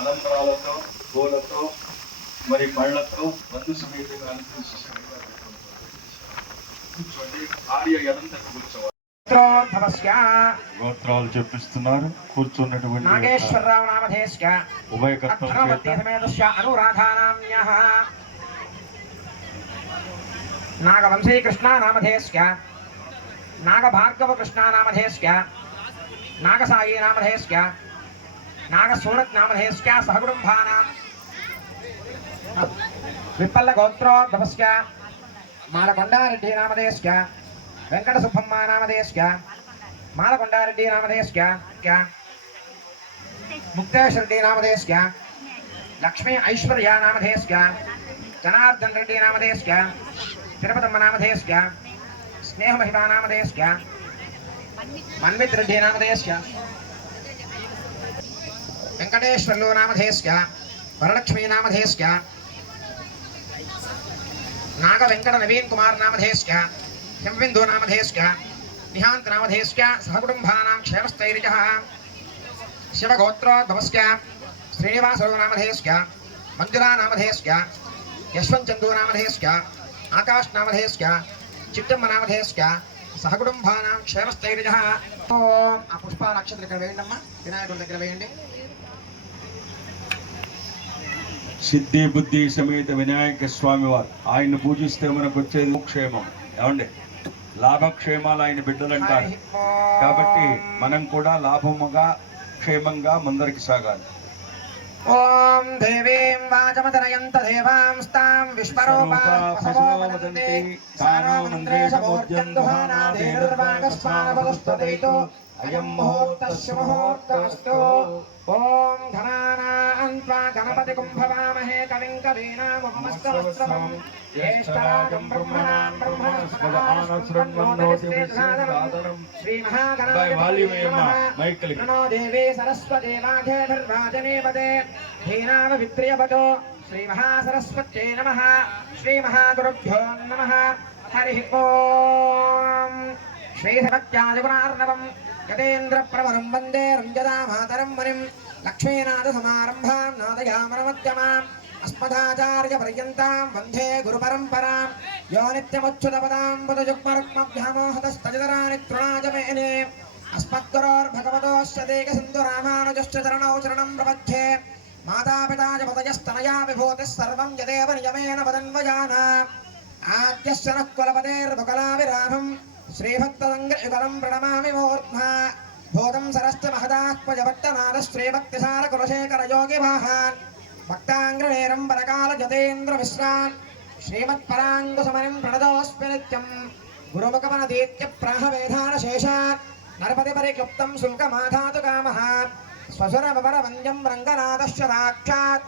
అలంకారాలతో పూలతో మరి పళ్ళతో బంధు సమేతంగా కూర్చోండి. భార్య ఎడంతకు కూర్చోవాలి. గోత్రాలు చెప్పిస్తున్నారు. కూర్చున్నటువంటి నాగేశ్వరరావు నామధేస్య అనురాధానామ్యః నాగవంశీ కృష్ణ నామధేస్య నాగభార్గవ కృష్ణ నామధేస్య నాగసాయి నామధేస్య నాగసూరత్ నామధేస్య సహకుటుంబానాం విప్పల్ల గోత్రోద్భవస్య మాలకొండారెడ్డి నామధేస్య వెంకట సుబ్బమ్మ నామధేస్య మాలకొండారెడ్డి నామధేస్య ముక్తేశ్ రెడ్డి నామధేస్య లక్ష్మీ ఐశ్వర్య నామధేస్య జనార్దన్ రెడ్డి నామధేస్య తిరుపతమ్మ నామధేస్య స్నేహమహిమా నామధేస్య మన్విత్ రెడ్డి నామధేస్య వెంకటేశ్వర్లు నామధేస్య వరలక్ష్మీ నామధేస్య నాగ వెంకట నవీన్ కుమార్ నామధేస్య హిమబిందు నామధేస్య నిహాంత్ నామధేస్య సహకుటుంబానాం క్షేమస్థైర్యః శివగోత్రోద్భవస్య శ్రీనివాసరావు నామధేస్య మంజులా నామధేస్య యశ్వంత్ చందు నామధేస్య ఆకాశ్ నామధేస్య చిట్టమ్మ నామధేస్య సహకుటుంబానాం క్షేమస్థైర్యః. ఓం ఆ పుష్పాల అక్షతలు ఇక్కడ వేయండి అమ్మా, వినాయకుడి దగ్గర వేయండి. సిద్ధి బుద్ధి సమేత వినాయక స్వామి వారు ఆయన్ని పూజిస్తే మనకు వచ్చేది క్షేమం. ఏమండి, లాభక్షేమాలు ఆయన బిడ్డలు అంటారు. కాబట్టి మనం కూడా లాభముగా క్షేమంగా ముందరికి సాగాలి. ఓం దేవీం వాచమదనయంత దేవాంస్తాం విశ్వరూపావదంతి సానోమంద్రేశమూర్జందుహానాదేర్వాగస్మానవదస్తదైతో అయం ముహూర్తస్య ముహూర్తమస్తు. ఓం ఘనానాం త్వా గణపతి కుంభవామహే కవిం కవీనాముపమస్తవస్త్రవం జ్యేష్ఠరాజం బ్రహ్మణాం బ్రహ్మణస్పదానశృణ్వన్నోతివిశ్రీసాదనం శ్రీమహాగణాధిపతయే నమః. ప్రణో దేవీ సరస్వతి వాఘేభిర్వాజనేపదే ధీనావవిత్రియవతో శ్రీమహాసరస్వత్యై నమః. శ్రీమహాగురుభ్యో నమః. హరి ఓం. శ్రీసత్యాదిగుణార్ణవం గతేంద్రప్రవరం వందే రంజదామాతరం మునిం లక్ష్మీనాథసమారంభాం నాదయామనమధ్యమాం అస్మదాచార్యపర్యంతాం వందే గురుపరంపరాం యో నిత్యముచ్యుతపదాం పదయుగ్మరుక్మభ్యామోహతస్తజరాని తృణాజమేనే అస్మద్గురోర్భగవతోస్య దేకసింధురామానుజశ్చ చరణౌ శరణం ప్రపద్యే. మాతాపితా చ పతయస్తనయా విభూతిः సర్వం యదేవ నియమేన వదన్వయాన. ఆద్యస్య నః కులపతేర్బుకలావిరామం శ్రీభక్తదంగయుగలం ప్రణమామి మూర్ధ్నా. భూతం సరస్త మహదాహ్వజభట్టనాద శ్రీభక్తిసార కులశేఖర యోగి వాహాన్ భక్తాంగ్రనేరం పరకాల జతేంద్ర విశ్రాన్ శ్రీమత్పరాంగుసమనిం ప్రణదోస్మి నిత్యం. గురుముఖమనదీత్య ప్రాహవేధాన శేషాన్ నరపతి పరిక్లుప్తం శుల్కమాధాతు కామః. స్వసురవర వంద్యం రంగనాథస్య సాక్షాత్.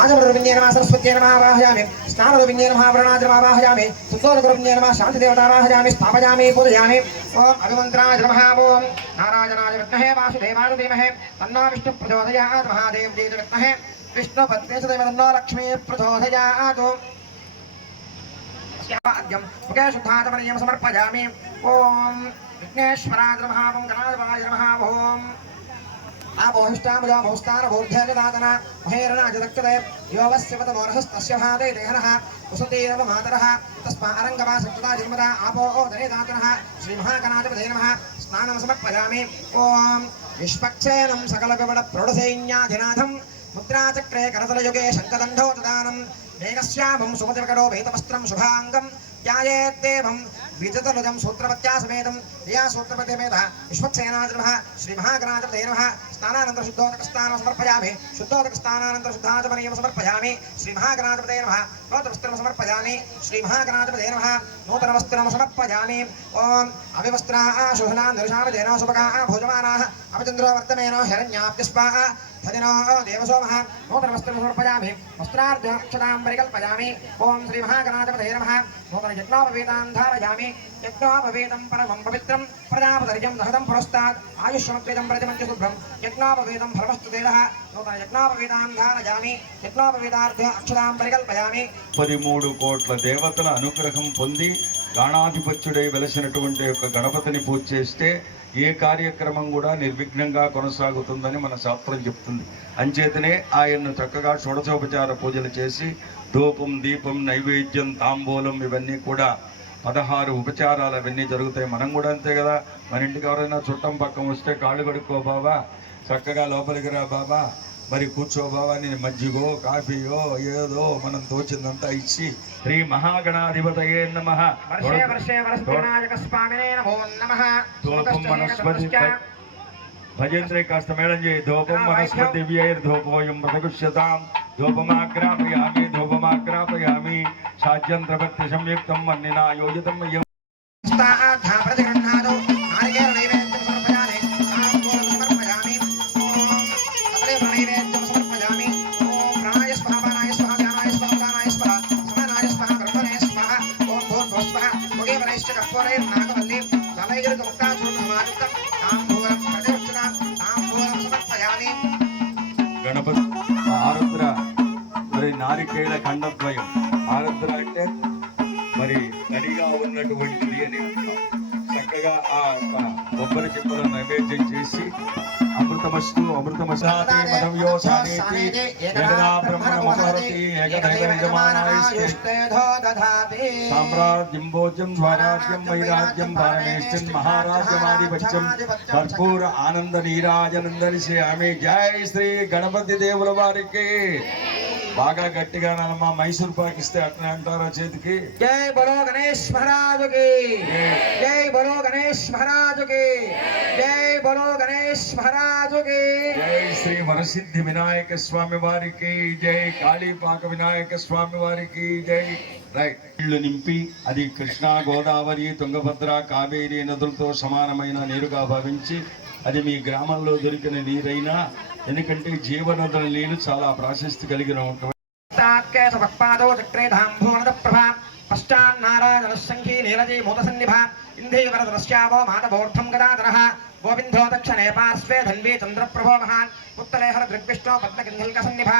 ఆజమరువిన్యే నమః సరస్వత్యై నమః ఆవాహయామి. స్నానరువిన్యే నమః వరుణాద్రమావాహయామి. శుద్ధోదకరువిన్యే నమః శాంతిదేవతావాహయామి. స్థాపయామి పూజయామి. ఓం అభిమంత్రాయ నమః. ఓం నారాయణాయ విద్మహే వాసుదేవాయ ధీమహి తన్నో విష్ణు ప్రచోదయాత్. మహాదేవ్యై విద్మహే విష్ణుపత్నే చ తన్నో లక్ష్మీ ప్రచోదయాత్. స్యాద్యం ముఖే శుద్ధాచమనీయం సమర్పయామి. ఓం విఘ్నేశ్వరాయ నమః. ఓం గణాధిపాయ నమః. ఓం ఆపోహిష్టాముజామౌస్థానమూర్ధేజదాతన మహేరణాజదక్తదే యోవస్యవతమోరహస్తస్య భాదే దేహనః వసుతేరవ మాతరః తస్మా అరంగవా సక్తదా జన్మదా ఆపో దరేదాతనః. శ్రీమహాగణాధిపతయే నమః. స్నానం సమర్పయామి. ఓం విశ్వక్సేనం సకలవిబడ ప్రౌఢసైన్యాధినాథం ముద్రాచక్రే కరతలయుగే శంఖదండోదదానం మేఘశ్యామం సుమతివికటో వేతవస్త్రం శుభాంగం ధ్యాయేత్తేవం విజతనుజం సూత్రపత్యా సమేతం యా సూత్రపతిమేత విశ్వక్సేనాయ నమః. శ్రీమహాగణాధిపతయే నమః. స్నానానంతర శుద్ధోదకస్నానం సమర్పయామి. శుద్ధోదకస్నానానంతర శుద్ధాచమనీయం సమర్పయామి. శ్రీమహాగణాధిపతయే నమః. నూతనవస్త్రం సమర్పయామి. శ్రీమహాగణాధిపతయే నమః. నూతనవస్త్రం సమర్పయామి. ఓం అవివస్త్రాः శుభనాం నిరుషామి దేనో సుభగాः భోజమానాः అపచంద్రో వర్తమేనో హిరణ్యాప్యస్వాः भजनो देवसोमः नूतनवस्त्रं समर्पयामि वस्त्रार्धक्षतां परिकल्पयामि ॐ श्रीमहागणाधिपतये नमः नूतनयज्ञोपवीतां धारयामि यज्ञोपवीतं परमं पवित्रं प्रजापतिर्यं दहतं पुरस्तात् आयुष्यमद्वैतं प्रतिमञ्च शुभ्रं यज्ञोपवीतं फलमस्तु तेजः नूतनयज्ञोपवीतां धारयामि यज्ञोपवीतार्ध अक्षतां परिकल्पयामि 13 కోట్ల దేవతల అనుగ్రహం పొంది గణాధిపత్యుడై వెలసినటువంటి యొక్క గణపతిని పూజ చేస్తే ఏ కార్యక్రమం కూడా నిర్విఘ్నంగా కొనసాగుతుందని మన శాస్త్రం చెప్తుంది. అంచేతనే ఆయన్ను చక్కగా షోడశోపచార పూజలు చేసి ధూపం దీపం నైవేద్యం తాంబూలం ఇవన్నీ కూడా 16 ఉపచారాలు అవన్నీ జరుగుతాయి. మనం కూడా అంతే కదా. మన ఇంటికి ఎవరైనా చుట్టం పక్కం వస్తే కాళ్ళు కడుక్కో బాబా, చక్కగా లోపలికి రా బాబా, మరి కూర్చో బాబా, నేను మజ్జిగో కాఫీయో ఏదో మనం తోచిందంతా ఇచ్చి శ్రీ మహాగణాధిపతయే నమః వర్షే వర్షే వరస్తినాయక స్వామినే నమో నమః ధూపం వనస్పతి భజంత్రే కాస్త మేళం చేయి. ధూపం వనస్పతి దివ్యైర్ధూపోయం ప్రదగుష్యతాం ధూపమాగ్రాపయామి ధూపమాగ్రాపయామి సాధ్యంత్రభక్తి సంయుక్తం మన్నినా యోజితం స్థాధా ప్రతిగృహ్ణాదో నారికేల నైవేద్యం సమర్పయామి తాంబూలం సమర్పయామి ఓం తత్రేవ నైవేద్యం సమర్పయామి ఓం ప్రాణాయ స్వహ ప్రాణాయ స్వహ ధ్యానాయ స్వహ ఉదానాయ స్వహ సమానాయ స్వహ బ్రహ్మణే స్వహ ఓం భూర్భువః స్వహ ముఖేవరైశ్చ కర్పూరైర్నాగవల్లి జలైర్గ ముక్తాచూర్ణమాయుక్తం తాంబూలం ప్రతిగృహ్ణాం తాంబూలం సమర్పయామి. గణపతి ఆరుద్ర మరి నారికేళ ఖండద్వయం. ఆరుద్ర అంటే మరి తడిగా ఉన్నటువంటిది అని అర్థం. చక్కగా ఆ కొబ్బరి చిప్పల నైవేద్యం చేసి అమృతమస్తు అమృతమసాతి మదవ్యోసానేతి ఏకదా బ్రహ్మణమహరతి ఏకదైవయజమానాయస్తే సామ్రాజ్యం భోజ్యం స్వరాజ్యం వైరాజ్యం భారమేష్టిన్ మహారాజ్యమాధిపత్యం కర్పూర ఆనంద నీరాజనందని శ్రీ ఆమె జై శ్రీ గణపతి దేవుల వారికి. బాగా గట్టిగా నమ్మా. మైసూర్ పాక్ ఇస్తే అట్లా అంటారా చేతికి. జై బలో గణేష్ మహారాజుకి, జై బలో గణేష్ మహారాజుకి, జై బలో గణేష్ మహారాజుకి. జై శ్రీ వరసిద్ధి వినాయక స్వామి వారికి జై, కాళీపాక వినాయక స్వామి వారికి జై. రైట్. ఇళ్ళు నింపి అది కృష్ణా గోదావరి తుంగభద్ర కావేరి నదులతో సమానమైన నీరుగా భావించి అది మీ గ్రామంలో దొరికిన నీరైనా, ఎందుకంటే జీవనదుల నీళ్లు చాలా ప్రాశస్తి కలిగిన ఉంటుంది. పశ్చాన్నారాయణసంఖ్యే నీలజీ మూతసన్నిభ ఇంధీవరదృశ్యావో మాతభోర్ధం గదాధరః గోవిందో దక్షిణే పార్శ్వే ధన్వీ చంద్రప్రభో మహాన్ ఉత్తరేహర దృగ్విష్ణో పద్మకింహిల్క సన్నిభ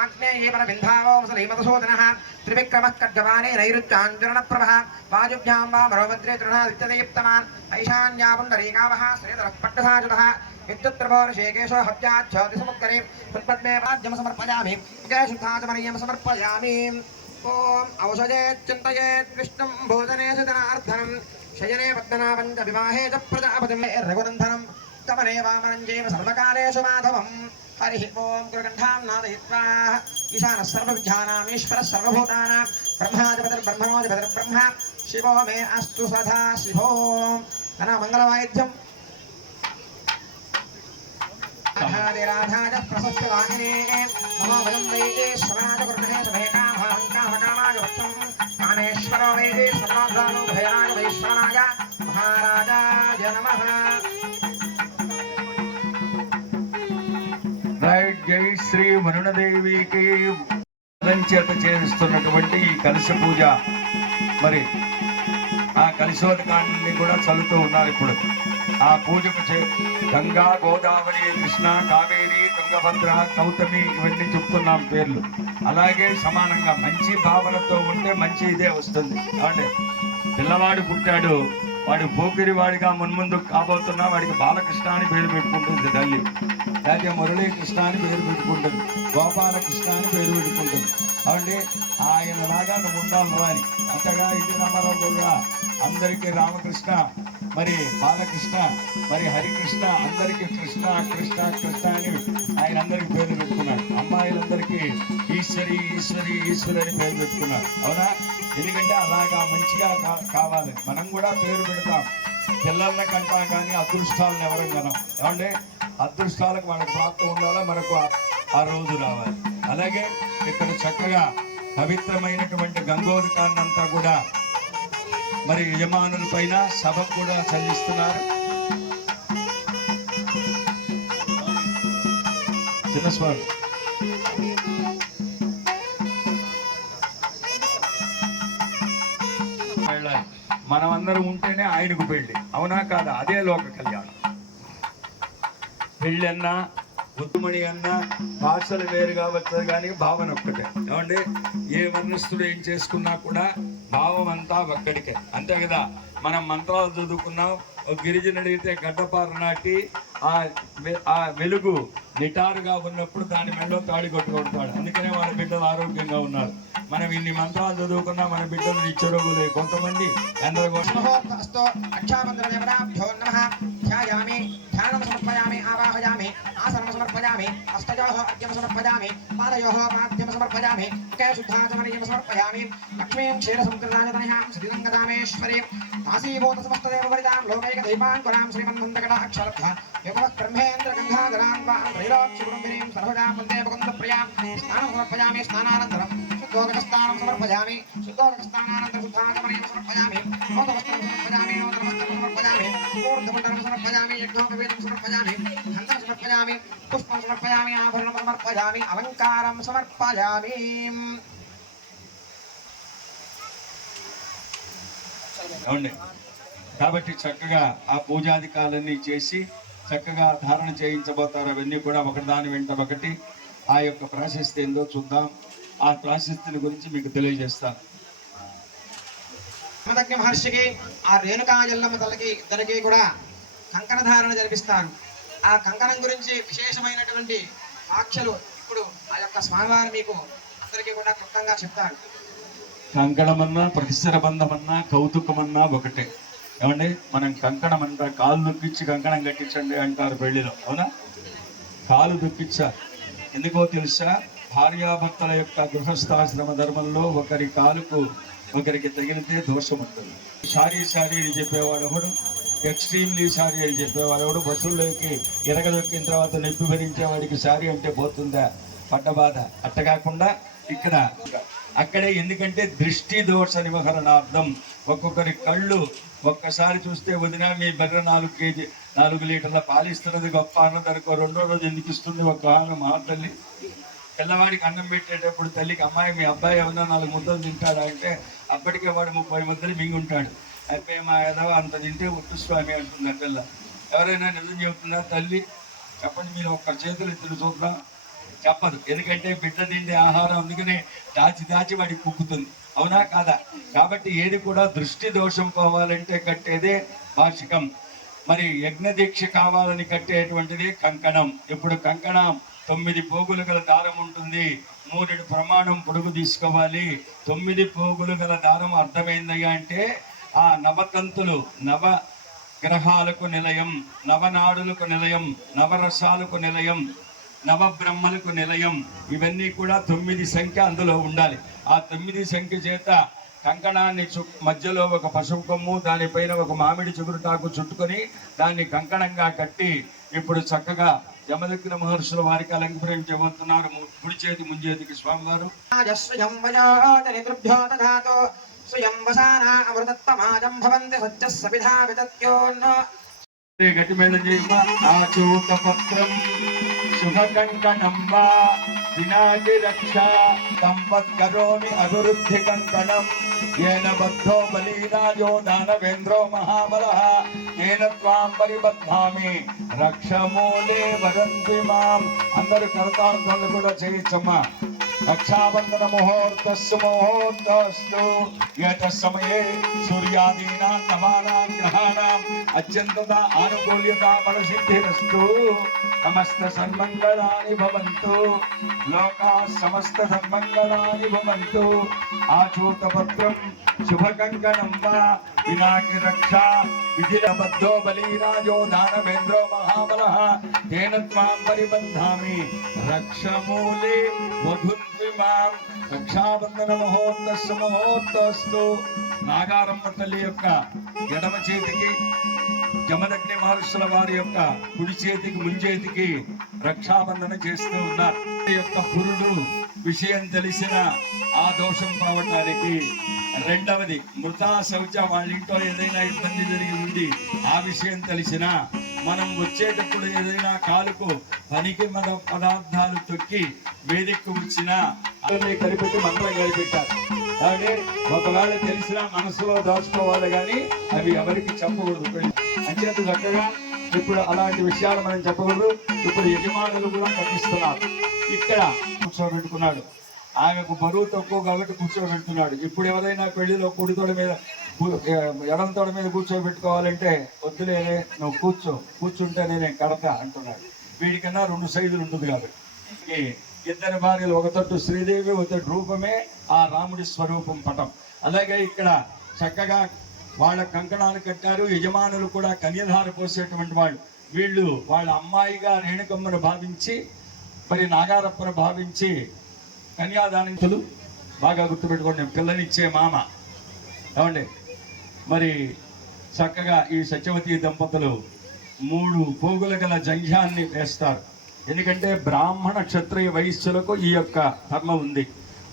ఆగ్నేయే పరవింధావో ముసలీమధుసూదనః త్రివిక్రమః ఖడ్గవానే నైరుత్యాంజనప్రభः వాయుభ్యాం వా మరోభద్రే తృణాదిత్యదయుక్తమాన్ ఐశాన్యా పుండరీకావః శ్రీధరః పట్టసాయుధः విద్యుత్ప్రభోర్షేకేశో హవ్యాచ్ఛోతి సముద్గరే తత్పద్మే వాద్యం సమర్పయామి కేశుద్ధాచమనీయం సమర్పయామి. ఓం ఔషధే చింతయేత్ విష్ణుం భోజనే సజనార్దనం శయనే పద్మనాభం చ వివాహే చ ప్రజాపతిం రఘునందనం గమనే వామనం చైవ సర్వకాలేషు మాధవం. హరి ఓం గురుకంఠాం నాదయిత్వా ఈశానः సర్వవిద్యానామీశ్వరः సర్వభూతానాం బ్రహ్మాధిపతిర్బ్రహ్మణోధిపతిర్బ్రహ్మ శివో మే అస్తు సదా శివో. ధన మంగళవాయిద్యం రాధాయ ప్రసస్యవాహినే నమో వయం వైదేశ్వరాయ గురుమహే శుభే కామహం కామకామాయ వక్షం కామేశ్వరో వైదేశ్వరాజానో భయాయ వైశ్వరాయ మహారాజాయ నమః. రైట్. జై శ్రీ వరుణదేవికి చేత చేస్తున్నటువంటి ఈ కలశ పూజ, మరి ఆ కలశోదకాన్ని కూడా చల్లుతూ ఉన్నారు ఇప్పుడు. ఆ పూజకు గంగా గోదావరి కృష్ణ కావేరి తుంగభద్ర గౌతమి ఇవన్నీ చెప్తున్నాం పేర్లు. అలాగే సమానంగా మంచి భావనతో ఉంటే మంచి ఇదే వస్తుంది. అంటే పిల్లవాడు పుట్టాడు, వాడు పోకిరి వాడిగా మున్ముందు కాబోతున్నా వాడికి బాలకృష్ణ అని పేరు పెట్టుకుంటుంది తల్లి, లేకపోతే మురళీకృష్ణ అని పేరు పెట్టుకుంటుంది, గోపాలకృష్ణ అని పేరు పెట్టుకుంటుంది. కాబట్టి ఆయనలాగా నువ్వు ఉండాలి రాని అంతగా ఇది రామారావు కూడా అందరికీ రామకృష్ణ, మరి బాలకృష్ణ, మరి హరికృష్ణ, అందరికీ కృష్ణ కృష్ణ కృష్ణ అని ఆయన అందరికి పేరు పెట్టుకున్నాడు. అమ్మాయిలందరికీ ఈశ్వరి ఈశ్వరి ఈశ్వరి అని పేరు పెట్టుకున్నాడు. అవునా? ఎందుకంటే అలాగా మంచిగా కావాలి. మనం కూడా పేరు పెడతాం, పిల్లల్ని కంటాం, కానీ అదృష్టాలను ఎవరు కనం. ఏమంటే అదృష్టాలకు మనకు ప్రాప్తం ఉండాలా, మనకు ఆ రోజు రావాలి. అలాగే ఇక్కడ చక్కగా పవిత్రమైనటువంటి గంగోదకాన్నంతా కూడా మరి యజమానుల పైన సభకు కూడా చల్లిస్తున్నారు. చిన్న స్వామి వెళ్ళాలి. మనమందరం ఉంటేనే ఆయనకు పెళ్ళి, అవునా కాదా? అదే లోక కళ్యాణం. పెళ్ళి అన్నా ముద్దుమణి అన్నా భాషలు వేరు కావచ్చు కానీ భావన ఒక్కటే. ఏమండి, ఏ వర్ణస్థుడు ఏం చేసుకున్నా కూడా భావం అంతా ఒక్కడికే, అంతే కదా? మనం మంత్రాలు చదువుకున్నాం, ఒక గిరిజన అడిగితే గడ్డపార నాటి ఆ వెలుగు నిటారుగా ఉన్నప్పుడు దాని మెడలో తాడి కొట్టుకుంటాడు. అందుకనే వాళ్ళ బిడ్డలు ఆరోగ్యంగా ఉన్నారు. మనం ఇన్ని మంత్రాలు చదువుకున్నా మన బిడ్డలు నిత్యరోగులే. కొంతమంది ధ్యానం సమర్పయామి, ఆవాహయామి, ఆసనం సమర్పయామి, హస్తయోః అర్ఘ్యం సమర్పయామి, పాదయోః పాద్యం సమర్పయామి, ముఖే శుద్ధాచమనీయం సమర్పయామి, లక్ష్మీం క్షీరసముద్రరాజతనయాం శ్రీరంగదామేశ్వరీం కాశీభూత సమస్తదేవవరితాం లోకైకదైవాంకురాం శ్రీమన్మందకటాక్షరబ్ధ యోగవః బ్రహ్మేంద్ర గంగాధరాం వాం త్రైలోక్యగురుంగిరీం సర్వదాం వందే ముకుందప్రియాం. స్నానం సమర్పయామి, స్నానానంతరం శుద్ధోదకస్నానం సమర్పయామి, శుద్ధోదకస్నానానంతరం శుద్ధాచమనీయం సమర్పయామి, నూతనవస్త్రం సమర్పయామి, నూతనవస్త్రం సమర్పయామి, ఊర్ధ్వమండలం సమర్పయామి, యజ్ఞోపవేదం సమర్పయామి, గంధం సమర్పయామి, పుష్పం సమర్పయామి, ఆభరణం సమర్పయామి, అలంకారం సమర్పయామి. ఏమండి, కాబట్టి చక్కగా ఆ పూజాధికాలన్నీ చేసి చక్కగా ధారణ చేయించబోతారు. అవన్నీ కూడా ఒకదాని వెంట ఒకటి. ఆ యొక్క ప్రాశస్తి ఏందో చూద్దాం. ఆ ప్రాశస్తిని గురించి మీకు తెలియజేస్తాను. మదజ్ఞ మహర్షికి ఆ రేణుకా ఎల్లమ్మ తల్లికి ఇద్దరికి కూడా కంకణ ధారణ జరిపిస్తారు. ఆ కంకణం గురించి విశేషమైనటువంటి వాక్యలు ఇప్పుడు ఆ యొక్క స్వామివారు మీకు అందరికీ కూడా క్లుప్తంగా చెప్తారు. కంకణమన్నా ప్రతిశర బంధమన్నా కౌతుకమన్నా ఒకటే. ఏమండి, మనం కంకణం అంతా కాలు దుక్కిచ్చి కంకణం కట్టించండి అంటారు పెళ్లిలో, అవునా? కాలు దుక్కిచ్చారు. ఎందుకో తెలుసా? భార్యాభర్తల యొక్క గృహస్థాశ్రమ ధర్మంలో ఒకరి కాలుకు ఒకరికి తగిలితే దోషం ఉంటుంది. సారీ అని చెప్పేవాడు ఒకడు, ఎక్స్ట్రీమ్లీ సారీ అని చెప్పేవాడు ఒకడు. బస్సుల్లోకి ఎరగదొక్కిన తర్వాత నొప్పి భరించేవాడికి సారీ అంటే పోతుందా పడ్డ బాధ. అట్ట కాకుండా ఇక్కడ అక్కడే, ఎందుకంటే దృష్టి దోష నివహరణార్థం. ఒక్కొక్కరి కళ్ళు ఒక్కసారి చూస్తే వదిన మీ బర్రె 4 లీటర్ల పాలిస్తున్నది గొప్ప అన్నదనుకో, రెండో రోజు ఎందుకు ఇస్తుంది ఒక ఆమె మా తల్లి. పిల్లవాడికి అన్నం పెట్టేటప్పుడు తల్లికి, అమ్మాయి మీ అబ్బాయి ఏమన్నా 4 ముద్దలు తింటాడా అంటే అప్పటికే వాడు 30 ముద్దలు మింగుంటాడు. అయిపోయి మా ఏదో అంత తింటే ఉట్టు స్వామి అంటుంది పిల్ల. ఎవరైనా నిజం చెబుతుందా తల్లి? చెప్పండి, మీరు ఒక్క చేతులు ఎత్తులు చూద్దాం. చెప్పదు. ఎందుకంటే బిడ్డ తిండే ఆహారం అందుకనే దాచి వాడికి కుక్కుతుంది, అవునా కాదా? కాబట్టి ఏది కూడా దృష్టి దోషం పోవాలంటే కట్టేదే వార్షికం. మరి యజ్ఞ దీక్ష కావాలని కట్టేటువంటిది కంకణం. ఇప్పుడు కంకణం 9 పోగులు గల దారం ఉంటుంది. 3 ప్రమాణం పొడుగు తీసుకోవాలి. 9 పోగులు గల దారం అర్థమైందయ్యా అంటే ఆ నవతంతులు నవ గ్రహాలకు నిలయం, నవనాడులకు నిలయం, నవరసాలకు నిలయం, నవబ్రహ్మలకు నిలయం. ఇవన్నీ కూడా 9 సంఖ్య అందులో ఉండాలి. ఆ 9 సంఖ్య చేత కంకణాన్ని మధ్యలో ఒక పసుపు కొమ్ము, దానిపైన ఒక మామిడి చిగురుటాకు చుట్టుకొని దాన్ని కంకణంగా కట్టి ఇప్పుడు చక్కగా జమదగ్ని మహర్షుల వారికి అలంకరించబోతున్నారు. కుడి చేతి ముంజేతికి స్వామివారు గట్టిమేళం చేయమా. ఆచూతపత్రం శుభకంకణం వా వినాగి రక్ష సంపత్కరోమి అభివృద్ధి కంకణం ఏన బద్ధో బలీరాజో దానవేంద్రో మహాబలః ఏన త్వాం పరిబద్ధామి రక్షమూలే వదంతి మాం. అందరూ కరతాళధ్వనులు కూడా చేయొచ్చమ్మా. రక్షాబంధన ముహూర్తస్సు ఏత సమయే సూర్యాదీనాం నవానాం గ్రహాణాం అత్యంత ఆనుకూల్యత బలసిద్ధిరస్తు. సమస్త సన్మంగళాని భవంతు, లోకా సమస్త సన్మంగళాని భవంతు. ఆచూతపత్రం శుభకంకణం వా వినాకి రక్ష విధిరబద్ధో బలీరాజో దానవేంద్రో మహాబలః తేన త్వాం పరిబంధామి రక్షమూలే వధున్వి మాం. రక్షాబంధన ముహూర్తస్సు. నాగారమ్మ తల్లి యొక్క ఎడమ చేతికి, జమదగ్ని మహర్షుల వారి యొక్క కుడి చేతికి ముంజేతికి రక్షాబంధన చేస్తూ ఉన్నారు. యొక్క పురుడు విషయం తెలిసిన ఆ దోషం పోవటానికి. రెండవది మృతా శౌచ, వాళ్ళ ఇంట్లో ఏదైనా ఇబ్బంది జరిగి ఉంది ఆ విషయం తెలిసిన మనం వచ్చేటప్పుడు ఏదైనా కాలుకు పనికి పదార్థాలు తొక్కి వేదికకు వచ్చినా అన్నీ కలిపెట్టి మంత్రం కలిపెట్టారు. కాబట్టి ఒకవేళ తెలిసినా మనసులో దాచుకోవాలి కానీ అవి ఎవరికి చెప్పకూడదు. అంచేత చక్కగా ఇప్పుడు అలాంటి విషయాలు మనం చెప్పకూడదు. ఇప్పుడు యజమానులు కూడా పట్టిస్తున్నారు. ఇక్కడ కూర్చోబెట్టుకున్నాడు. ఆమెకు బరువు తక్కువ కాబట్టి కూర్చోబెడుతున్నాడు. ఇప్పుడు ఎవరైనా పెళ్లిలో కుడి తోడ మీద ఎడం తోడ మీద కూర్చోబెట్టుకోవాలంటే వద్దులేనే, నువ్వు కూర్చుంటే నేను కడతా అంటున్నాడు. వీడికన్నా 2 సైజులు ఉంటుంది కాబట్టి ఇద్దరు భార్యలు, ఒక తట్టు శ్రీదేవి, ఒక తట్టు రూపమే ఆ రాముడి స్వరూపం పటం. అలాగే ఇక్కడ చక్కగా వాళ్ళ కంకణాలు కట్టారు. యజమానులు కూడా కన్యధార పోసేటువంటి వాళ్ళు. వీళ్ళు వాళ్ళ అమ్మాయిగా రేణుకమ్మను భావించి, మరి నాగారప్పను భావించి కన్యాదానితులు బాగా గుర్తుపెట్టుకోండి. పిల్లనిచ్చే మామ ఏమండి. మరి చక్కగా ఈ సత్యవతి దంపతులు 3 పోగుల గల జంఘ్యాన్ని వేస్తారు. ఎందుకంటే బ్రాహ్మణ క్షత్రియ వైశ్యులకు ఈ యొక్క ధర్మం ఉంది.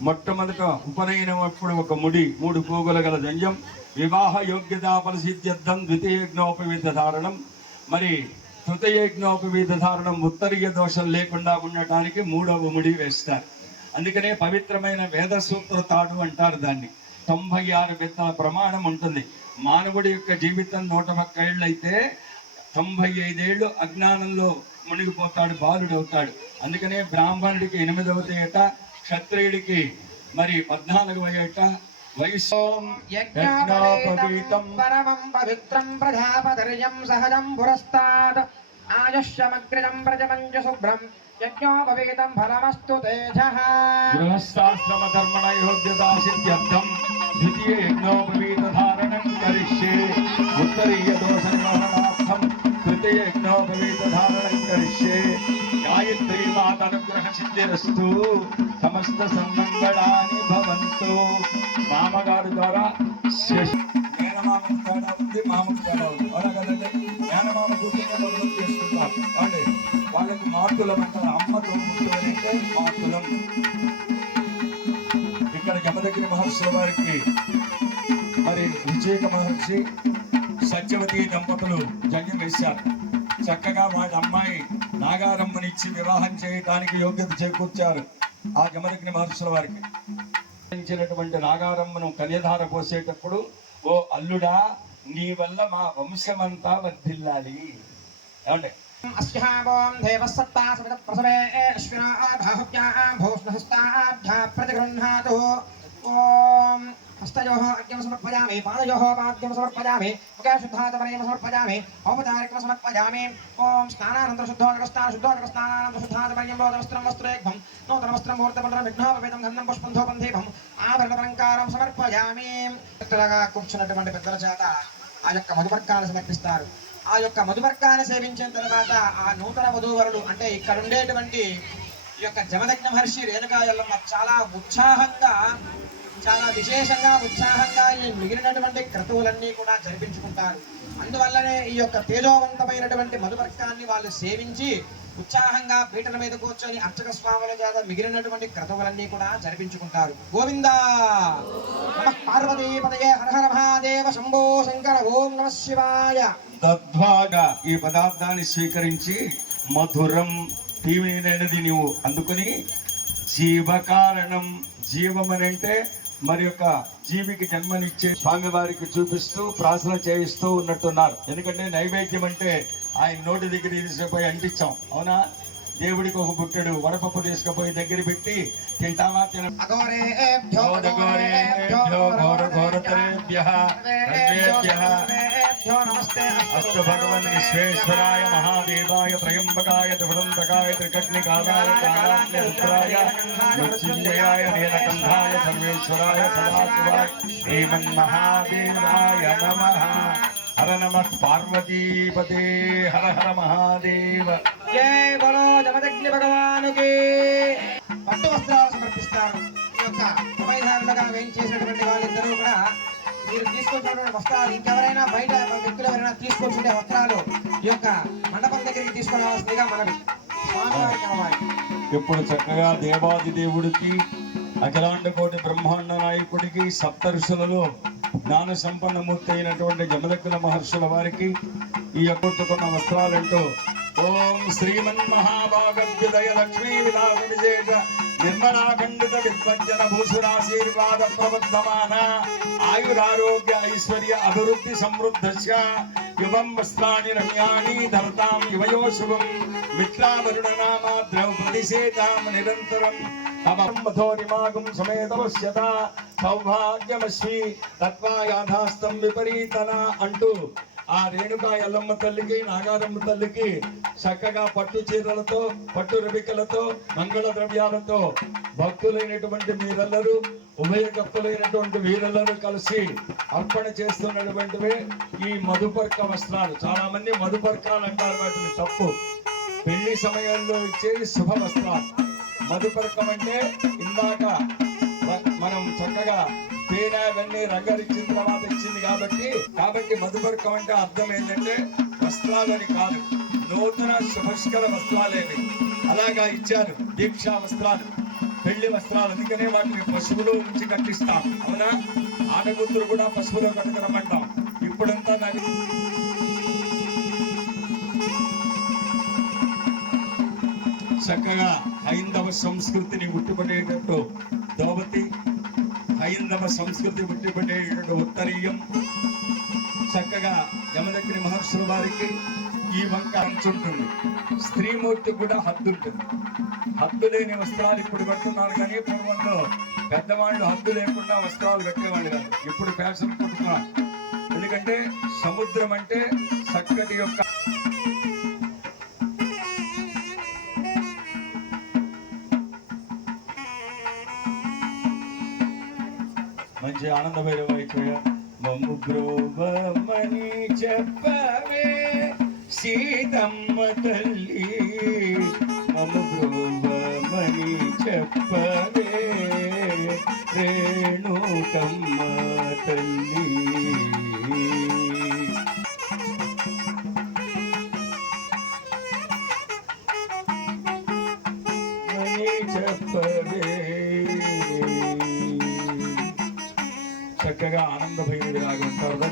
మొట్టమొదట ఉపనయనం అప్పుడు ఒక ముడి 3 పోగుల గల జంఘ్యం, వివాహ యోగ్యతా ఫలసిద్ధ్యర్థం ద్వితీయజ్ఞోపవీత ధారణం, మరి తృతీయజ్ఞోపవీత ధారణం ఉత్తరీయ దోషం లేకుండా ఉండటానికి 3వ ముడి వేస్తారు. అందుకనే పవిత్రమైన వేద సూత్ర తాడు అంటారు దాన్ని. 96 విత్తనాల ప్రమాణం ఉంటుంది. మానవుడి యొక్క జీవితం 101 ఏళ్ళు అయితే 95 ఏళ్ళు అజ్ఞానంలో మునిగిపోతాడు, బాలుడు అవుతాడు. అందుకనే బ్రాహ్మణుడికి 8వ ఏట, క్షత్రియుడికి మరి 14వ ఏట వయసు. యజ్ఞోపవీతం పరమం పవిత్రం ప్రజాపతిర్యం సహజం పురస్తాద్ ఆయుష్యమగ్రజం ప్రజమంజ శుభ్రం యజ్ఞోపవీతం ఫలమస్తు తేజః. గృహస్థాశ్రమ ధర్మణ యోగ్యతా సిద్ధ్యర్థం ద్వితీయ యజ్ఞోపవీత ధారణం కరిష్యే, ఉత్తరీయ దోష నివారణార్థం తృతీయ యజ్ఞోపవీత ధారణం కరిష్యే. గాయత్రీ మాత అనుగ్రహ సిద్ధిరస్తు, సమస్త సన్మంగళాని భవంతు. మామగారి ద్వారా మేనమామకు తేడా ఉంది, మామకు తేడా ఉంది. అవునా కదండి? మేనమామ కూర్చొని చేసుకుంటారు అంటే వాళ్ళకి మాతులం అంటారు. అమ్మతో అంటే మాతులం. ఇక్కడ జమదగ్ని మహర్షుల వారికి మరి విజయక మహర్షి సత్యవతి దంపతులు జంధ్యం వేశారు. చక్కగా వాళ్ళ అమ్మాయి నాగారమ్మనిచ్చి వివాహం చేయటానికి యోగ్యత చేకూర్చారు ఆ జమదగ్ని మహర్షుల వారికి. నాగారమ్మను కన్యధార పోసేటప్పుడు, ఓ అల్లుడా, నీ వల్ల మా వంశమంతా వర్ధిల్లాలి. ఏమండి? అస్యామోం దేవసత్తా సమిత ప్రసవే అశ్వినా బాహుభ్యాం భూష్ణహస్తాభ్యా ప్రతిగృహ్ణాతు. ఓం హస్తయోః అర్ఘ్యం సమర్పయామి, పాదయోః పాద్యం సమర్పయామి, ముఖే శుద్ధాచమనీయం సమర్పయామి, ఔపచారికం సమర్పయామి. ఓం స్నానానంతర శుద్ధోదకస్నానానంతర శుద్ధాచమనీయం లోదవస్త్రం వస్త్రేఘ్వం నూతన వస్త్రం మూర్తపండ్రం విఘ్నోపవేతం గంధం పుష్పం ధూపం దీపం ఆభరణాలంకారం సమర్పయామి. పెద్దలుగా కూర్చున్నటువంటి పెద్దల చేత ఆ యొక్క మధుపర్కాన్ని సమర్పిస్తారు. ఆ యొక్క మధుపర్కాన్ని సేవించిన తర్వాత ఆ నూతన వధూవరులు అంటే ఇక్కడ ఉండేటువంటి ఈ యొక్క జమదగ్ని మహర్షి, రేణుకా ఎల్లమ్మ చాలా ఉత్సాహంగా, చాలా విశేషంగా ఉత్సాహంగా ఈ మిగిలినటువంటి క్రతువులన్నీ కూడా జరిపించుకుంటారు. అందువల్లనే ఈ యొక్క తేజోవంతమైనటువంటి మధుపర్కాన్ని వాళ్ళు సేవించి ఉత్సాహంగా పీటల మీద కూర్చొని అర్చక స్వాముల చేత మిగిలినటువంటి క్రతువులన్నీ కూడా జరిపించుకుంటారు. గోవిందా నమః పార్వతీపతయే హర హర మహాదేవ శంభో శంకర ఓం నమః శివాయ. తద్వాగా ఈ పదార్థాన్ని స్వీకరించి మధురం తీయమైనది నీవు అందుకుని, జీవకారణం, జీవం అని అంటే మరి యొక్క జీవికి జన్మనిచ్చే స్వామి వారికి చూపిస్తూ ప్రార్థన చేయిస్తూ ఉన్నట్టున్నారు. ఎందుకంటే నైవేద్యం అంటే ఆయన నోటి దగ్గర తీసుకుపోయి అంటించాం. అవునా? దేవుడికి ఒక బుట్టెడు వడపప్పు తీసుకుపోయి దగ్గర పెట్టి తింటామా అస్తు భగవన్ విశ్వేశ్వరాయ మహాదేవాయ త్రయంబకాయ త్రిపురంతకాయ త్రికట్నికాలాయ కాలాగ్నిరుద్రాయ మృత్యుంజయాయ నీలకంఠాయ సర్వేశ్వరాయ సదాశివాయ శ్రీమన్మహాదేవాయ నమః. హర నమః పార్వతీపతే హర హర మహాదేవ. జై బలో జమదగ్ని భగవానుకి. పట్టు వస్త్రాలు సమర్పిస్తారు. ఈ యొక్క ఉభయధారులుగా వేయించేసినటువంటి వాళ్ళిద్దరూ కూడా మీరు తీసుకొచ్చినటువంటి వస్త్రాలు ఇంకెవరైనా బయట వ్యక్తులు ఎవరైనా తీసుకొచ్చుంటే వస్త్రాలు ఈ యొక్క మండపం దగ్గరికి తీసుకురావాల్సిందిగా మనవి. స్వామివారికి అవ్వాలి. ఇప్పుడు చక్కగా దేవాది దేవుడికి, అఖిలాండ కోటి బ్రహ్మాండ నాయకుడికి, సప్తర్షులలో జ్ఞాన సంపన్నమూర్తి అయినటువంటి జమదగ్ని మహర్షుల వారికి ఈ యొక్క వస్త్రాలంటూ ఓం శ్రీమన్మహాభాగవ్యుదయ లక్ష్మీ విలాస విశేష నిర్మలాఖండిత విద్వజ్జన భూసురాశీర్వాద ప్రవర్ధమాన ఆయురారోగ్య ఐశ్వర్య అభివృద్ధి సమృద్ధస్య యువం వస్త్రాణి రమ్యాణి ధరతాం యువయో శుభం మిత్రావరుణనామాద్రౌ ప్రతిశేతాం నిరంతరం మధోరిమాగం సమేతవశ్యత సౌభాగ్యమశ్వి తత్వాయాధాస్తం విపరీతన అంటూ ఆ రేణుకా ఎల్లమ్మ తల్లికి నాగారమ్మ తల్లికి చక్కగా పట్టు చీరలతో పట్టు రవికలతో మంగళ ద్రవ్యాలతో భక్తులైనటువంటి మీరెల్లరూ ఉభయకర్తలైనటువంటి వీరెల్లరూ కలిసి అర్పణ చేస్తున్నటువంటివే ఈ మధుపర్క వస్త్రాలు. చాలా మంది మధుపర్కాలు అంటారు, వాటిని తప్పు. పెళ్లి సమయంలో ఇచ్చేది శుభ వస్త్రాలు. మధుపర్కం అంటే ఇందాక మనం చక్కగా తేనె అవన్నీ రంగరిచ్చిన తర్వాత ఇచ్చింది కాబట్టి మధుపర్కం అంటే అర్థం ఏంటంటే వస్త్రాలని కాదు, నూతన శుభస్కర వస్త్రాలేవి. అలాగా ఇచ్చారు దీక్షా వస్త్రాలు, పెళ్లి వస్త్రాలు. అందుకనే వాటిని పశువులో నుంచి కట్టిస్తాం. అవునా? ఆడగుతులు కూడా పశువులో కట్టుకురమ్మంటాం. ఇప్పుడంతా నాకు చక్కగా హైందవ సంస్కృతిని ఉట్టిపడేటట్టు దోవతి, హైందవ సంస్కృతి ఉట్టిపడేటట్టు ఉత్తరీయం చక్కగా యమదగ్ని మహర్షుల వారికి ఈ వంక అంచుంటుంది. స్త్రీమూర్తి కూడా హద్దు ఉంటుంది. హద్దు లేని వస్త్రాలు ఇప్పుడు కడుతున్నారు, కానీ పూర్వంలో పెద్దవాళ్ళు హద్దు లేకుండా వస్త్రాలు కట్టేవాళ్ళు కాదు. ఇప్పుడు ఫ్యాషన్ కుడుతున్నారు. ఎందుకంటే సముద్రం అంటే చక్కటి యొక్క మంచి ఆనంద భైరవైపోయ మమ్ము బ్రోవమని చెప్పవే సీతమ్మ తల్లి, మమ్ము బ్రోవమని చెప్పవే రేణుకమ్మ తల్లి. మని చెప్పవే చక్కగా ఆనంద భైరవి లాగా ఉంటారు.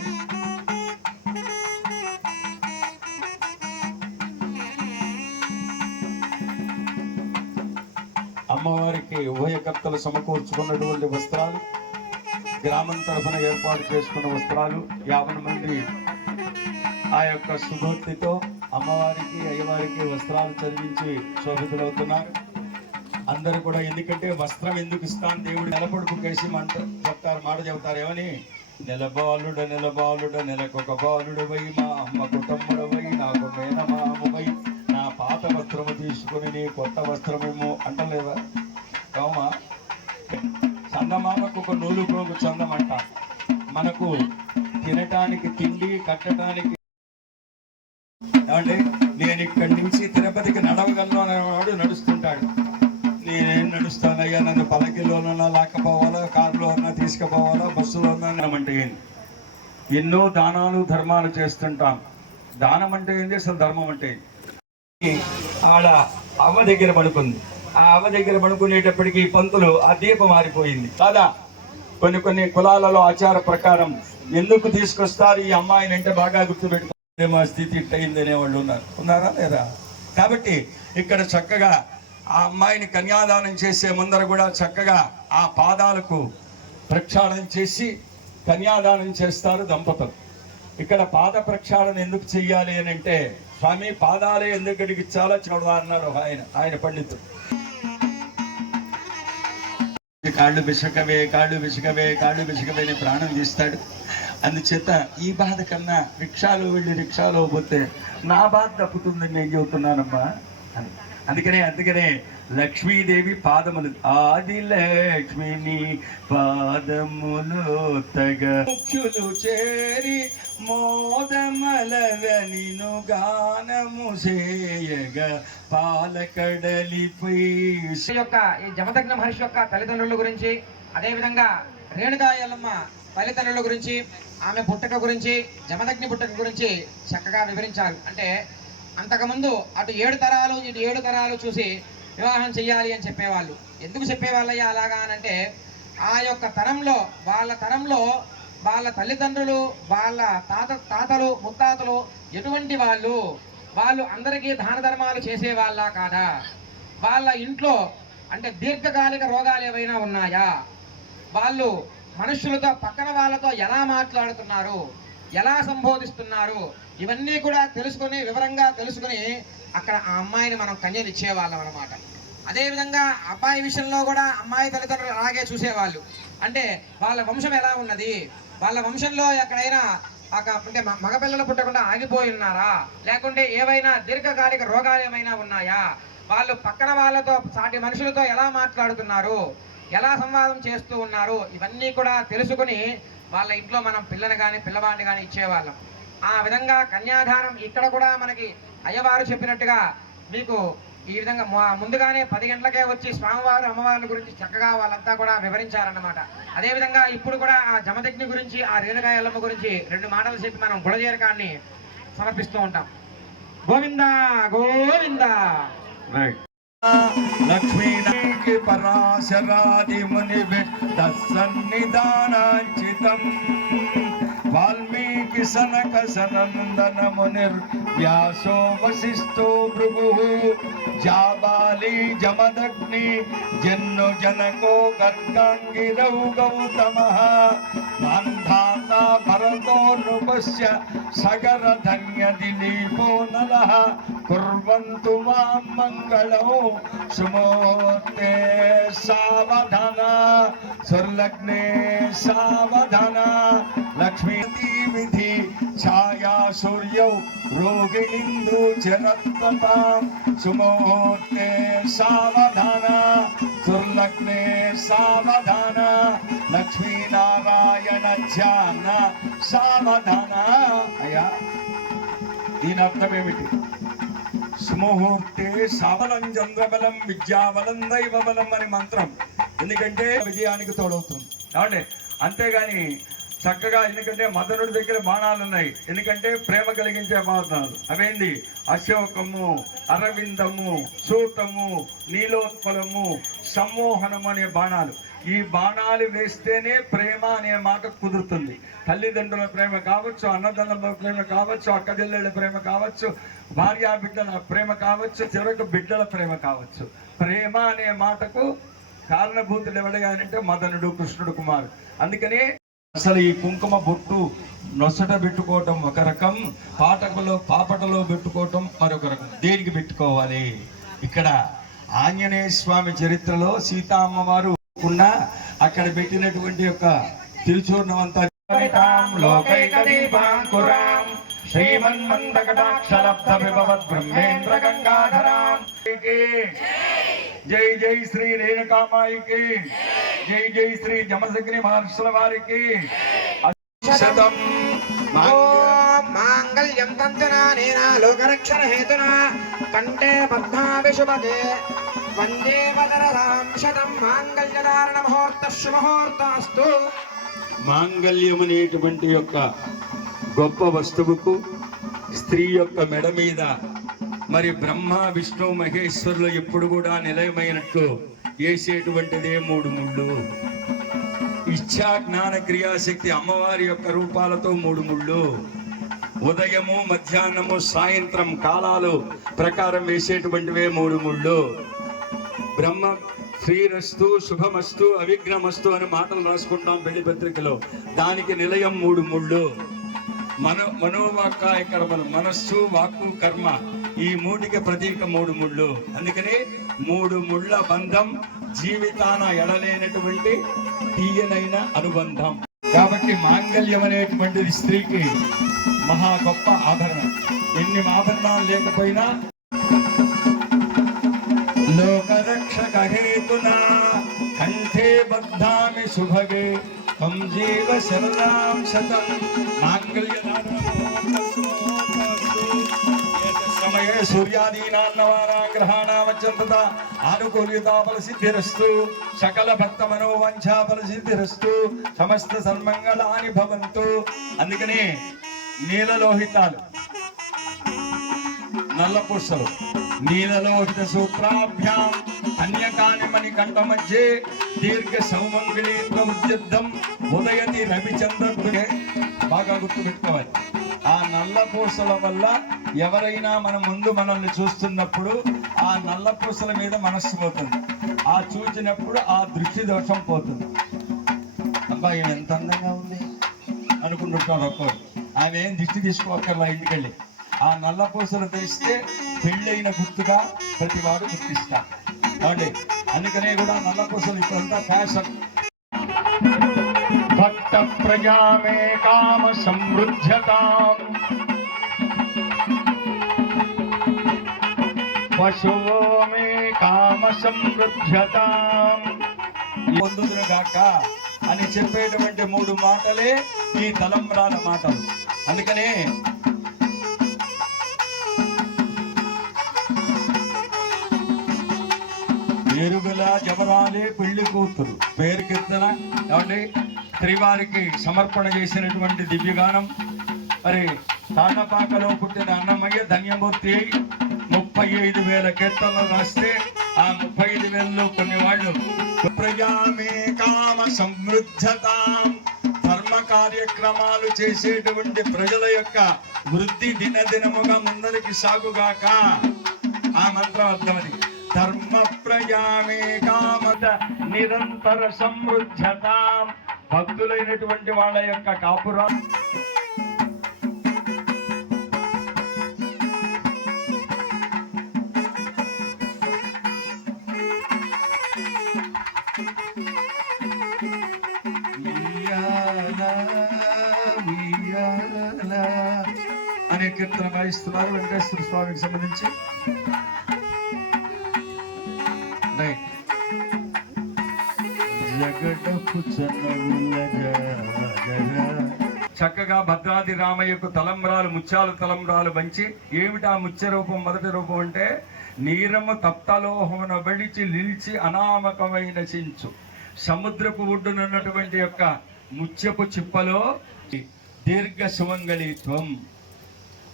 అమ్మవారికి ఉభయకర్తలు సమకూర్చుకున్నటువంటి వస్త్రాలు, గ్రామం తరఫున ఏర్పాటు చేసుకున్న వస్త్రాలు 50 మంది ఆ యొక్క సుభక్తితో అమ్మవారికి అయ్యవారికి వస్త్రాలు చదివించి శోభితులవుతున్నారు అందరూ కూడా. ఎందుకంటే వస్త్రం ఎందుకు ఇస్తాను, దేవుడు నెలపొడుపు కేసి చెప్తారు, మాట చెబుతారు. ఏమని? నెలబాలుడ నెలబాలుడ నెలకొక బాలుడవై మా అమ్మ కుటుంబుడవై నాకు మేనమామవై నా పాత వస్త్రము తీసుకుని నీ కొత్త వస్త్రమేమో అంటలేదా? కామా చందమామకు ఒక నూలు పోగు చందం అంట. మనకు తినటానికి తిండి, కట్టడానికి. ఏమంటే నేను ఇక్కడి నుంచి తిరుపతికి నడవగలను అనేవాడు నడుస్తుంటాడు. నేనేం నడుస్తానయ్యా, నన్ను పలకిలోనన్నా లేకపోవాలా, కారులో అన్నా తీసుకుపోవాలా, బస్సులో అంటే ఏంది? ఎన్నో దానాలు ధర్మాలు చేస్తుంటాం. దానం అంటే ఏంది, అసలు ధర్మం అంటే ఆడ అవ్వ దగ్గర పడుకుంది. ఆ అవ్వ దగ్గర పడుకునేటప్పటికి పంతులు ఆ దీపం మారిపోయింది కాదా. కొన్ని కులాలలో ఆచార ప్రకారం ఎందుకు తీసుకొస్తారు ఈ అమ్మాయిని అంటే బాగా గుర్తుపెట్టుకో, మా స్థితి ఇట్టయింది అనేవాళ్ళు ఉన్నారా లేదా? కాబట్టి ఇక్కడ చక్కగా ఆ అమ్మాయిని కన్యాదానం చేసే ముందర కూడా చక్కగా ఆ పాదాలకు ప్రక్షాళన చేసి కన్యాదానం చేస్తారు దంపతులు. ఇక్కడ పాద ప్రక్షాళన ఎందుకు చెయ్యాలి అని అంటే, స్వామి పాదాలే ఎందుకు అడిగించాలో చూడదా అన్నారు ఆయన పండితుడు. కాళ్ళు బిసకవే కాళ్ళు బిసకవే కాళ్ళు బిసకవే అని ప్రాణం తీస్తాడు. అందుచేత ఈ బాధ కన్నా రిక్షాలో వెళ్ళి రిక్షాలో పోతే నా బాధ తప్పుతుందని నేను చెబుతున్నానమ్మా అని. అందుకనే లక్ష్మీదేవి పాదములు, ఆది లక్ష్మిని పాదములు తగ ముఖ్యులు చేరి మోదమలవనిను గానము చేయగ పాలకడలిపై యొక్క ఈ జమదగ్న మహర్షి యొక్క తల్లిదండ్రుల గురించి, అదేవిధంగా రేణుకా ఎల్లమ్మ తల్లిదండ్రుల గురించి, ఆమె పుట్టక గురించి, జమదగ్ని పుట్టక గురించి చక్కగా వివరించారు. అంటే అంతకుముందు అటు 7 తరాలు ఇటు 7 తరాలు చూసి వివాహం చెయ్యాలి అని చెప్పేవాళ్ళు. ఎందుకు చెప్పేవాళ్ళయ్యా అలాగా అనంటే, ఆ యొక్క తరంలో వాళ్ళ తల్లిదండ్రులు, వాళ్ళ తాతలు ముత్తాతలు ఎటువంటి వాళ్ళు వాళ్ళు అందరికీ దాన ధర్మాలు చేసే వాళ్ళ కాదా? వాళ్ళ ఇంట్లో అంటే దీర్ఘకాలిక రోగాలు ఏవైనా ఉన్నాయా? వాళ్ళు మనుషులతో పక్కన వాళ్ళతో ఎలా మాట్లాడుతున్నారు, ఎలా సంబోధిస్తున్నారు, ఇవన్నీ కూడా తెలుసుకొని వివరంగా తెలుసుకొని అక్కడ ఆ అమ్మాయిని మనం కన్యలు ఇచ్చేవాళ్ళం అనమాట. అదేవిధంగా అబ్బాయి విషయంలో కూడా అమ్మాయి తల్లిదండ్రులు అలాగే చూసేవాళ్ళు. అంటే వాళ్ళ వంశం ఎలా ఉన్నది, వాళ్ళ వంశంలో ఎక్కడైనా అంటే మగపిల్లలు పుట్టకుండా ఆగిపోయి ఉన్నారా, లేకుంటే ఏవైనా దీర్ఘకాలిక రోగాలు ఏమైనా ఉన్నాయా, వాళ్ళు పక్కన వాళ్ళతో సాటి మనుషులతో ఎలా మాట్లాడుతున్నారు, ఎలా సంవాదం చేస్తూ ఉన్నారు, ఇవన్నీ కూడా తెలుసుకుని వాళ్ళ ఇంట్లో మనం పిల్లని కానీ పిల్లవాడిని కానీ ఇచ్చేవాళ్ళం. ఆ విధంగా కన్యాదానం ఇక్కడ కూడా మనకి అయ్యవారు చెప్పినట్టుగా మీకు ఈ విధంగా ముందుగానే 10 గంటలకే వచ్చి స్వామివారు అమ్మవారి గురించి చక్కగా వాళ్ళంతా కూడా వివరించారన్నమాట. అదేవిధంగా ఇప్పుడు కూడా ఆ జమదగ్ని గురించి ఆ రేణుకా ఎల్లమ్మ గురించి 2 మాటలు చెప్పి మనం గుణజీరకాన్ని సమర్పిస్తూ ఉంటాం. గోవింద గోవింద. లక్ష్మీనాకి పరాశరాది ముని సన్నిధానాంచితం వాల్మీకి సనక సనందన మునిర్ వ్యాసో వశిష్ఠో భృగు జాబాలి జమదగ్ని జన్ను జనకో గర్గాంగిరౌ గౌతమః మాంధాత భరతో నృపస్య సగర ధన్య దిలీపో నలః కుర్వంతు మాం మంగళం సుమూర్తే సావధాన సుర్లగ్నే సావధాన లక్ష్మీ విధి ఛాయా సూర్యౌ రోగిణీందు చరత్వతాం సుమూర్తే సావధాన సుర్లగ్నే సావధాన లక్ష్మీనారాయణ ధ్యాన సావధాన. అయ్యా దీని అర్థం ఏమిటి? సుముహూర్తే సాబలం చంద్రబలం విద్యాబలం దైవబలం అని మంత్రం. ఎందుకంటే విజయానికి తోడవుతుంది కాబట్టి, అంతేగాని చక్కగా ఎందుకంటే మదనుడి దగ్గర బాణాలు ఉన్నాయి. ఎందుకంటే ప్రేమ కలిగించే బాణాలు అవేంది? అశోకము, అరవిందము, సూతము, నీలోత్పలము, సమ్మోహనము అనే బాణాలు. ఈ బాణాలు వేస్తేనే ప్రేమ అనే మాట కుదురుతుంది. తల్లిదండ్రుల ప్రేమ కావచ్చు, అన్నదమ్ముల ప్రేమ కావచ్చు, అక్కచెల్లెళ్ళ ప్రేమ కావచ్చు, భార్యా బిడ్డల ప్రేమ కావచ్చు, చివరికి బిడ్డల ప్రేమ కావచ్చు. ప్రేమ అనే మాటకు కారణభూతులు ఎవడగానంటే మదనుడు, కృష్ణుడు కుమారుడు. అందుకని అసలు ఈ కుంకుమ బొట్టు నొసట పెట్టుకోవటం ఒక రకం, పాపటలో పెట్టుకోవటం మరొక రకం. దేనికి పెట్టుకోవాలి? ఇక్కడ ఆంజనేయ స్వామి చరిత్రలో సీతామ్మవారు అక్కడ పెట్టినటువంటి యొక్క తిరుచూర్ణమంతా లోకైక దీపాంకురాం శ్రీమన్మందకటాక్షలబ్ధ విభవద్ బ్రహ్మేంద్ర గంగాధరాం. జై జై శ్రీ రేణుకామాయికి, జై జై శ్రీ జమదగ్ని మహర్షుల వారికి. శతం మాంగళ్యం తంతునా నేనా లోకరక్షణ హేతునా కంఠే పద్మాభిషుభగే వందే వదరదాం శతం మాంగళ్యధారణ ముహూర్త శుభముహూర్తస్తు. మాంగళ్యం అనేటువంటి యొక్క గొప్ప వస్తువుకు స్త్రీ యొక్క మెడ మీద మరి బ్రహ్మ విష్ణు మహేశ్వరులు ఎప్పుడు కూడా నిలయమైనట్లు వేసేటువంటిదే 3 ముళ్ళు. ఇచ్ఛా జ్ఞాన క్రియాశక్తి అమ్మవారి యొక్క రూపాలతో 3 ముళ్ళు. ఉదయము, మధ్యాహ్నము, సాయంత్రం కాలాలు ప్రకారం వేసేటువంటివే 3 ముళ్ళు. బ్రహ్మ శ్రీరస్తు, శుభమస్తు, అవిఘ్నమస్తు అని మాటలు రాసుకుంటాం పెళ్లి పత్రికలో. దానికి నిలయం 3 ముళ్ళు. మనోవాక్కాయ కర్మలు, మనస్సు, వాక్కు, కర్మ, ఈ 3కి ప్రతీక 3 ముళ్ళు. అందుకని 3 ముళ్ళ బంధం జీవితాన ఎడలేనటువంటి తీయనైన అనుబంధం. కాబట్టి మాంగళ్యం అనేటువంటిది స్త్రీకి మహా గొప్ప ఆభరణం. ఎన్ని ఆభరణాలు లేకపోయినా లోకరక్షక హేతునా కంఠే బద్ధామి శుభగే తం జీవ శరణాం శతం సమయే సూర్యాదీనాన్నవారాగ్రహాణామత్యంత ఆనుకూల్యతా ఫలసిద్ధిరస్తు సకల భక్త మనోవాంఛా ఫలసిద్ధిరస్తు సమస్త సన్మంగళాని భవంతు. అందుకని నీలలోహితాలు, నల్ల పూసలు నీలలోహిత సూత్రాభ్యాం అన్యకాని మణికంఠ మధ్య దీర్ఘ సౌమంగళీ ప్రవృద్ధిద్దం ఉదయతి రవిచంద్రుడే. బాగా గుర్తుపెట్టుకోవాలి. ఆ నల్ల పూసల వల్ల ఎవరైనా మన ముందు మనల్ని చూస్తున్నప్పుడు ఆ నల్ల పూసల మీద మనస్సు పోతుంది. ఆ చూచినప్పుడు ఆ దృష్టి దోషం పోతుంది. అబ్బాయి ఎంత అందంగా ఉంది అనుకుంటుంటారు ఒక్కరు. ఆమె ఏం దిష్టి తీసుకోకర్లా ఇంటికెళ్ళి. ఆ నల్ల పూసలు తెరిస్తే పెళ్ళైన గుర్తుగా ప్రతి వాడు గుర్తిస్తారు కాబట్టి అందుకనే కూడా నల్ల పూసలు ఇప్పుడంతా ఫ్యాషన్. భక్త ప్రజామే కామ సమృద్ధ్యతాం పశువో మే కామ సమృద్ధ్యతాం పొందుదురుగాక అని చెప్పేటువంటి 3 మాటలే ఈ తలంబ్రాల మాటలు. అందుకనే పేరుగుల జవరాలే పెళ్లి కూతురు పేరు కీర్తన ఏమండి శ్రీవారికి సమర్పణ చేసినటువంటి దివ్యగానం. మరి తాటపాకలో పుట్టిన అన్నమయ్య ధన్యమూర్తి 35,000 కీర్తనలు రాస్తే ఆ 35,000లో కొన్ని వాళ్ళు ప్రజామే కామ సమృద్ధతాం ధర్మ కార్యక్రమాలు చేసేటువంటి ప్రజల యొక్క వృద్ధి దినదినముగా ముందరికి సాగుగాక. ఆ మంత్రం అర్థమది. ధర్మ ప్రజామే కామత నిరంతర సమృద్ధతాం భక్తులైనటువంటి వాళ్ళ యొక్క కాపురా అనే కీర్తన గాయిస్తున్నారు వెంకటేశ్వర స్వామికి సంబంధించి. చక్కగా భద్రాది రామయ్యకు తలంబ్రాలు ముత్యాల తలంబ్రాలు పంచి ఏమిటి ఆ ముత్య రూపం? మొదటి రూపం అంటే నీరము తప్తలోహమున బడిచి నిలిచి అనామకమైన చించు సముద్రపు ఒడ్డునున్నటువంటి యొక్క ముత్యపు చిప్పలో దీర్ఘ సుమంగళిత్వం.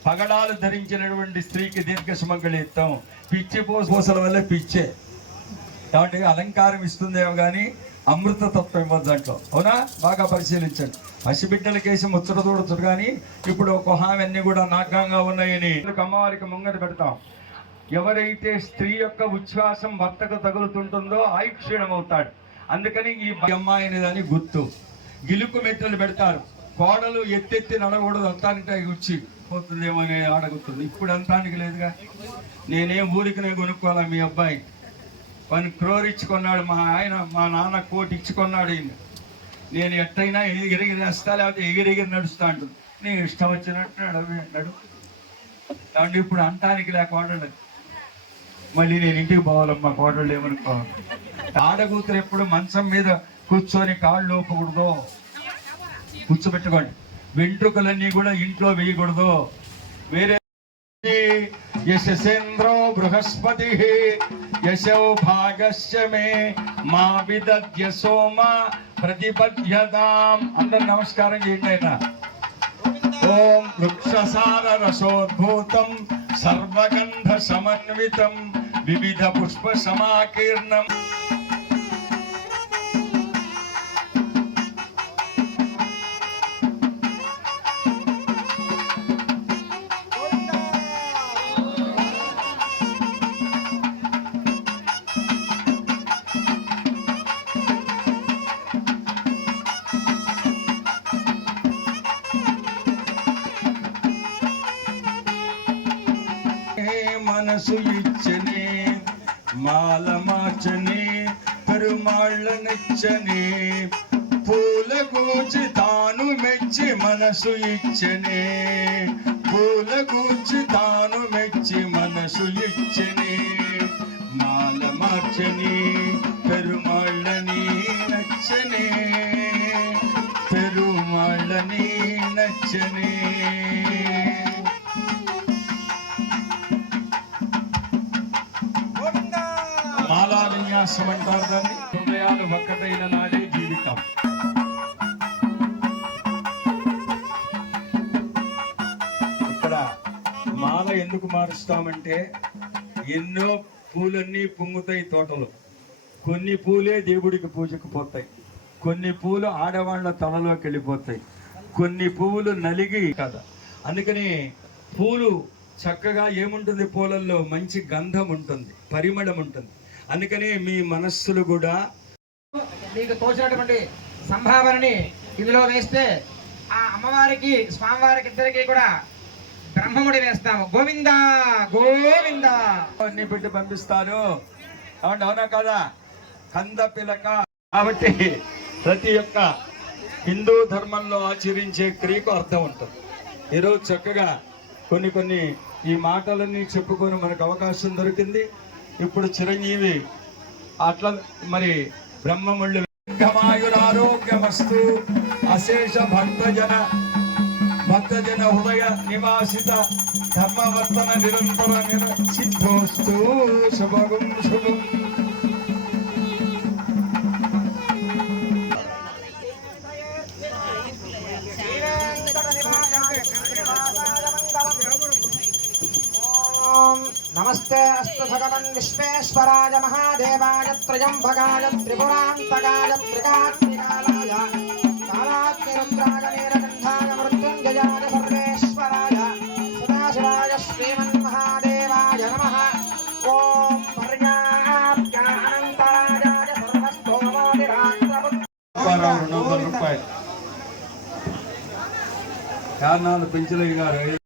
పగడాలు ధరించినటువంటి స్త్రీకి దీర్ఘ సుమంగళిత్వం. పిచ్చి పూసల వల్ల పిచ్చే కాబట్టి అలంకారం ఇస్తుందేమో కానీ అమృత తత్వం ఇవ్వదు దాంట్లో. అవునా? బాగా పరిశీలించండి. పసిబిడ్డల కేసు ముచ్చట చూడొచ్చు కానీ ఇప్పుడు ఒక హామీ కూడా నాకంగా ఉన్నాయని అమ్మవారికి ముంగట పెడతాం. ఎవరైతే స్త్రీ యొక్క ఉచ్ఛ్వాసం భర్తకు తగులుతుంటుందో ఆయుక్షీణం అవుతాడు. అందుకని ఈ అమ్మాయి అనేదాన్ని గుర్తు. గిలుకు మెట్టలు పెడతారు. కోడలు ఎత్తెత్తి నడకూడదు, అంతానికి వచ్చి పోతుందేమో అని అడుగుతుంది. ఇప్పుడు అంతానికి లేదుగా. నేనేం ఊరికినే కొనుక్కోవాలా? మీ అబ్బాయి 1 crore ఇచ్చుకున్నాడు, మా ఆయన మా నాన్న 1 కోటి ఇచ్చుకున్నాడు. నేను ఎట్టయినా ఎగిరిగి వేస్తా, లేకపోతే ఎగిరిగిరి నడుస్తా అంటుంది. నేను ఇష్టం వచ్చినట్టు నడు కాబట్టి ఇప్పుడు అంటానికి లేక కోడలు. మళ్ళీ నేను ఇంటికి పోవాలమ్మా కోడళ్ళు ఏమనుకోవాలి. ఆడకూతురు ఎప్పుడు మంచం మీద కూర్చొని కాళ్ళు ఊపకూడదు, కూర్చోబెట్టుకోండి. వెంట్రుకలన్నీ కూడా ఇంట్లో వేయకూడదు. వేరే యశసేంద్రో బృహస్పతి యశో భాగస్య మే మా విదద్య సోమ ప్రతిపద్యతాం. అందరు నమస్కారం చేయండి. అయినా ఓం వృక్షసార రసోద్భూతం సర్వగంధ సమన్వితం వివిధ పుష్ప సమాకీర్ణం. మనసు ఇచ్చనే మాల మార్చనే పెరుమాళ్ళ నెచ్చనే పూల గూచి తాను మెచ్చి మనసు ఇచ్చనే పూల గూచి తాను మెచ్చి మనసు ఇచ్చనే మాల మార్చని పెరుమాళ్ళని నచ్చనే పెరుమాళ్ళని నచ్చనే. మాలా విన్యాసం అంటారు దాన్ని. హృదయాలు ఒక్కటైన నాడే జీవితం. ఇక్కడ మాల ఎందుకు మారుస్తామంటే ఎన్నో పూలన్నీ పొంగుతాయి తోటలో. కొన్ని పూలే దేవుడికి పూజకు పోతాయి, కొన్ని పూలు ఆడవాళ్ళ తలలోకి వెళ్ళిపోతాయి, కొన్ని పువ్వులు నలిగి కదా. అందుకని పూలు చక్కగా ఏముంటుంది, పూలల్లో మంచి గంధం ఉంటుంది, పరిమళం ఉంటుంది. అందుకని మీ మనస్సులు కూడా మీకు తోచినటువంటి సంభావనని ఇందులో వేస్తే ఆ అమ్మవారికి స్వామివారికి ఇద్దరికి కూడా బ్రహ్మముడి వేస్తాము. గోవిందా గోవిందా అన్ని పెట్టి పంపిస్తారు. అవునా కదా, కంద పిలక. కాబట్టి ప్రతి ఒక్క హిందూ ధర్మంలో ఆచరించే క్రియకు అర్థం ఉంటుంది. ఈరోజు చక్కగా కొన్ని ఈ మాటలన్నీ చెప్పుకొని మనకు అవకాశం దొరికింది. ఇప్పుడు చిరంజీవి అట్లా మరి బ్రహ్మముళ్ళు ఆరోగ్యమస్తు అశేష భక్తజన హృదయ నివాసిత ధర్మవర్తన నిరంతర సిద్ధోస్తు శుభం శుభం. नमस्ते अस्तु भगवन् विश्वेश्वराय महादेवाय त्रयंबकाय त्रिपुरान्तकाय त्रिकाग्निकालाय कालाग्निरुद्राय नीलकण्ठाय मृत्युञ्जयाय सर्वेश्वराय सदाशिवाय श्रीमन्महादेवाय नमः। ॐ पर्याप्यानन्तरायाय सर्वस्तोमोदिराक्रमुत् రూపాయలు కారణాలు పెంచలేరు గారు.